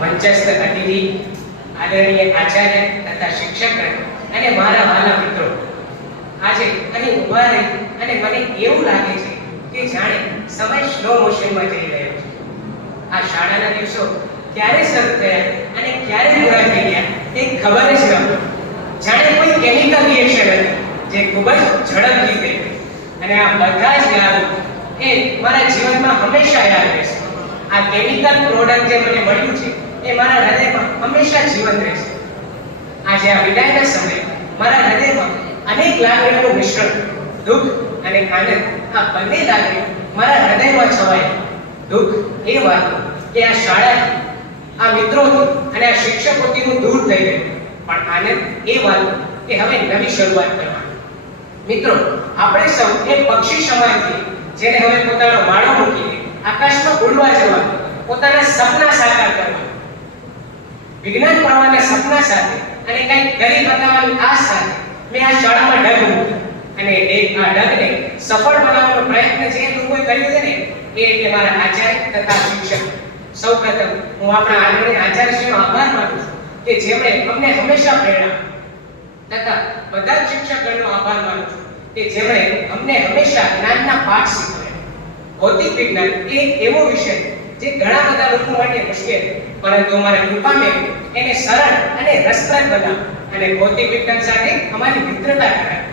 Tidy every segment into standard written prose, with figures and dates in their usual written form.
મંચસ્થ અતિથિ, આદરણીય આચાર્ય તથા શિક્ષક અને મારા વાલા મિત્રો, આજે અહીં ઊભા રહી અને મને એવું લાગે છે કે જાણે સમય સ્લો મોશનમાં જઈ રહ્યો છે. આ શાળાના દિવસો ક્યારે શરૂ થયા અને ક્યારે પૂરા થઈ ગયા એ ખબર જ ન પડી. જાણે કોઈ કેમિકલ રિએક્શન હતી જે ખૂબ જ ઝડપથી થઈ ગઈ અને આ બધા જ યાદો એ મારા જીવનમાં હંમેશા યાદ રહેશે. આ કેમિકલ પ્રોડક્ટ જે મને મળ્યું છે એ મારા હૃદયમાં હંમેશા જીવંત રહેશે. આજે આ વિદાયના સમયે મારા હૃદયમાં અનેક લાગણીઓનું મિશ્રણ, દુઃખ અને આનંદ, આ બંને લાગણીઓ મારા હૃદયમાં છવાયા. દુઃખ એ વાત કે આ શાળાથી, આ મિત્રોથી અને આ શિક્ષકોથી દૂર થઈ ગયું, પણ આનંદ એ વાત કે હવે નવી શરૂઆત કરવાની. મિત્રો, આપણે સૌ એક પક્ષી સમાન છીએ જેને હવે પોતાનો માળો મૂકીને આકાશમાં ઉડવા જવાનું, પોતાના સપના સાકાર કરવા, વિજ્ઞાન ભણવાના સપના સાથે અને કંઈક કરી બતાવવાની આશ સાથે મેં આ શાળામાં ડગ મૂકી અને આ ડગને સફળ બનાવવાનો પ્રયત્ન જે લોકોએ કર્યો છે ને એ એટલે મારા આચાર્ય તથા શિક્ષક. સૌપ્રથમ હું આપણા આદરણીય આચાર્યશ્રીનો આભાર માનું છું કે જેમણે અમને હંમેશા પ્રેરણા, તથા બધા જ શિક્ષકગણનો આભાર માનું છું કે જેમણે અમને હંમેશા જ્ઞાનના પાઠ શીખવ્યા. ભૌતિક વિજ્ઞાન એ એવો વિષય જે ઘણા બધા લોકો માટે મુશ્કેલ, પરંતુ અમારા કૃપામેં એને સરળ અને રસપ્રદ બનાવ્યું અને ભૌતિક વિજ્ઞાન સાથે અમારી મિત્રતા કરાવી.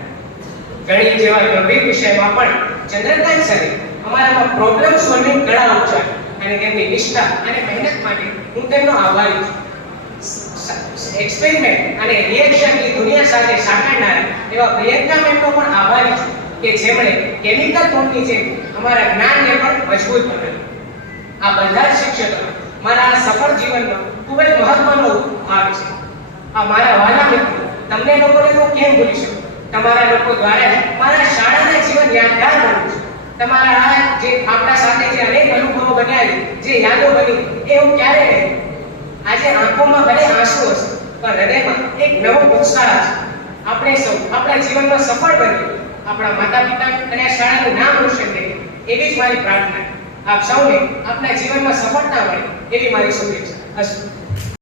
ગણિત જેવા ગંભીર વિષયમાં પણ ચંદ્રકાંત સરે અમારામાં પ્રોબ્લેમ સોલ્વિંગ કળા ઉપજાવી અને તેમની નિષ્ઠા અને મહેનત માટે હું તેમનો આભારી છું. એક્સપેરિમેન્ટ અને રિએક્શનની દુનિયા સાથે સાંકળનારા એવા પ્રિયંકા મેમનો પણ આભારી છું કે જેમણે કેમિકલ બોમ્બની જેમ અમારા જ્ઞાનને પણ મજબૂત બનાવ્યું. આ બધા જ શિક્ષકો મારા આ સફળ જીવનનો ખૂબ જ મહત્વનો ભાગ છે. આ મારા વાલા મિત્રો, તમને લોકોને તો કેમ ભૂલી શકું? તમારા લોકો દ્વારા મારા શાળાના જીવન યાદગાર બન્યું છે. તમારા આ જે આપણા સાથે જે અનેક અનુભવો બન્યા, જે યાદો બની, એ હું ક્યારે નહીં. આજે આંખોમાં ભલે આંસુ હશે, પણ હૃદયમાં એક નવો ઉત્સાહ છે. આપણે સૌ આપણા જીવનમાં સફળ બનીએ, આપણા માતા પિતા અને આ શાળાનું નામ રોશન કરીએ, એવી જ મારી પ્રાર્થના. આપ સૌને આપના જીવનમાં સફળતા મળે એવી મારી શુભેચ્છા. અસ્તુ.